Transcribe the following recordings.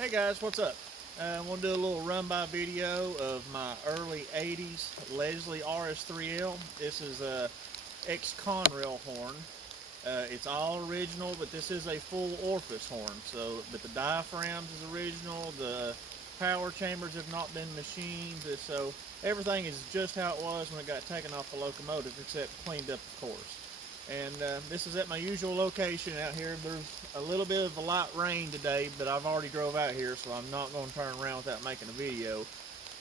Hey guys, what's up? I'm going to do a little run-by video of my early 80s Leslie RS3L. This is a ex-Conrail horn. It's all original, but this is a full orifice horn. But the diaphragms is original, the power chambers have not been machined, so everything is just how it was when it got taken off the locomotive, except cleaned up, of course. And this is at my usual location out here. There's a little bit of a light rain today, but I've already drove out here, so I'm not going to turn around without making a video.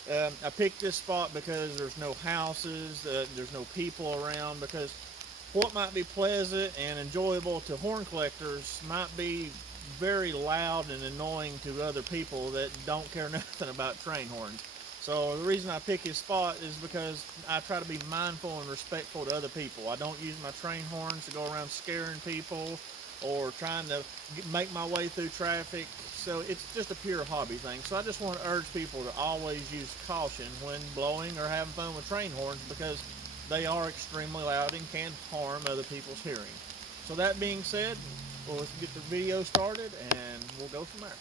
I picked this spot because there's no houses, there's no people around, because what might be pleasant and enjoyable to horn collectors might be very loud and annoying to other people that don't care nothing about train horns. So the reason I pick his spot is because I try to be mindful and respectful to other people. I don't use my train horns to go around scaring people or trying to make my way through traffic. So it's just a pure hobby thing. So I just want to urge people to always use caution when blowing or having fun with train horns, because they are extremely loud and can harm other people's hearing. So that being said, well, let's get the video started and we'll go from there.